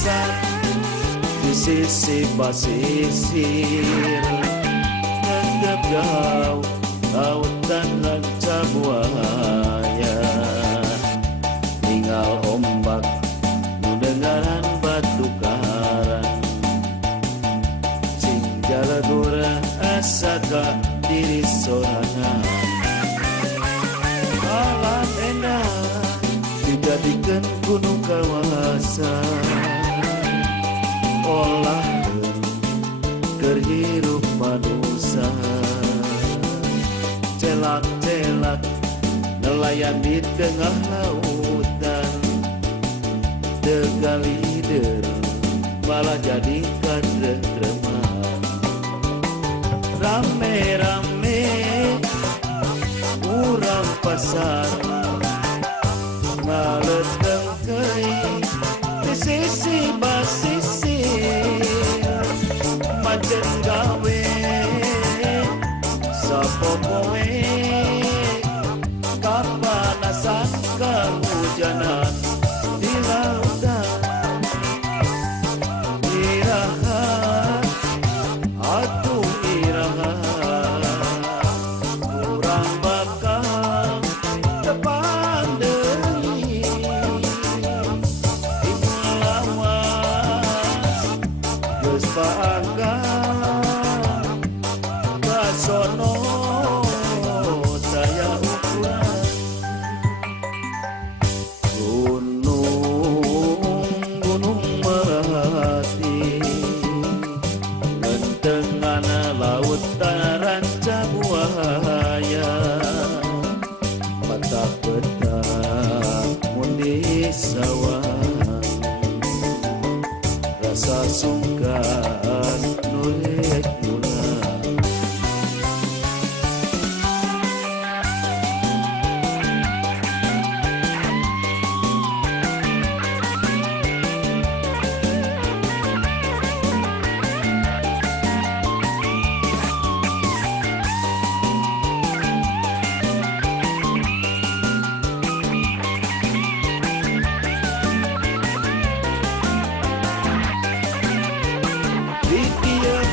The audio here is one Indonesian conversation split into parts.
pisan di sisi pasisir, tetap jauh lautan ranca buaya, tinggal ombak nu dengaran batu karang, sing jalagura asaka diri sorangan. Alam enak dijadikan gunung kawasan, olah kerhirup manusia, celak-celak nelayan di tengah lautan, degal lider malah jadi kadrem-dreman. Rame-rame urang pasar ngaleteng keuing di sisi basisir, macet gawe sapopoe kapanasan kehujanan di lautan. Irahan atuh irahan urang bakal depan deui lawas geus paangkat basono saya ukuran. Gunung Merahati ngentengana lautan ranca buaya, petak-petak mundi sawah, rasa sungkan nurek nulang.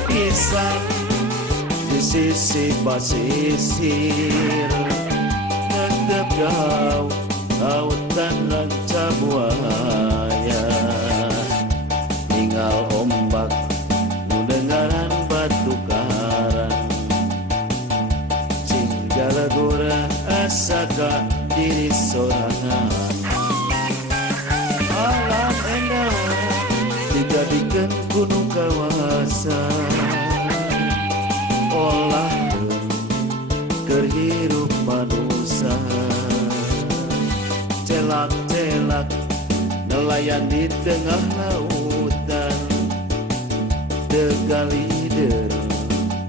Pisan di sisi pasisir, tetap jauh lautan ranca buaya, tinggal ombak nu dengaran batu karang, sing jalagura asaka diri sorangan. Alam endah dijadikan gunung kawasan, olah kerhirup manusia, celak-celak nelayan di tengah lautan, degal lider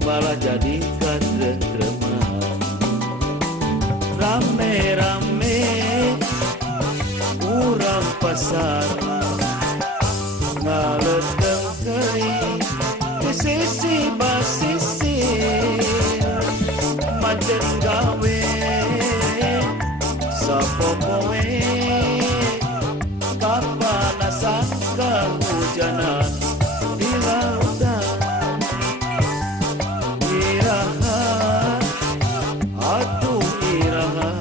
malah jadi kadrem-dreman. Rame-rame urang pasar ngaleteng keuing di sisi basisir, macet gawe sapopoe kapanasan kehujanan di lautan. Irahan atuh irahan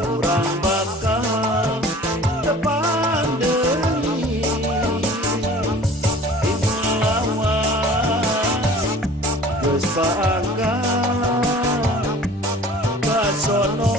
urang bakal depan deui geus paangkat basono